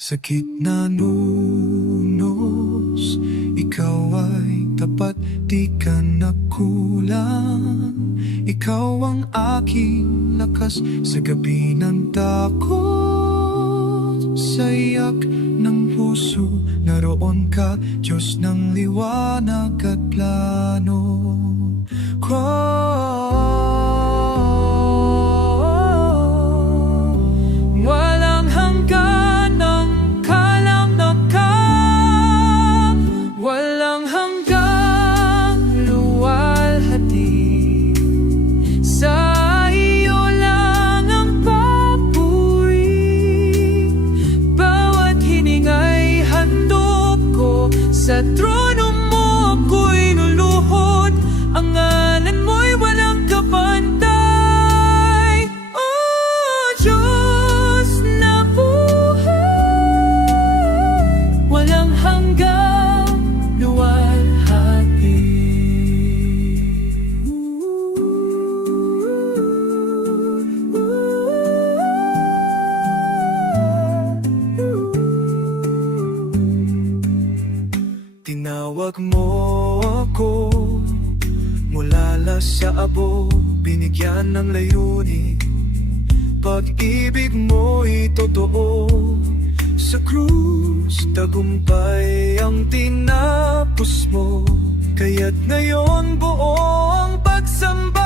Sa gitna nunos, ikaw ay tapat, di ka nakulang. Ikaw ang aking lakas sa gabi ng takot. Sa iyak ng puso, naroon ka, Diyos ng liwanag at plano ko. Walang hanggan ang kalamnakan, walang hanggang luwalhati. Sa iyo lang ang papuri, bawat hininga'y handog ko. Sa trono mo ako'y luluhod, ang ngalan mo'y walang kapantay. Oh Diyos na buhay, walang hanggang luwalhati. Tinawag mo ako mula sa abo, binigyan ng layunin. Pag-ibig mo'y totoo. Sa krus, tagumpay ang tinapos mo. Kaya't ngayon buo ang pagsamba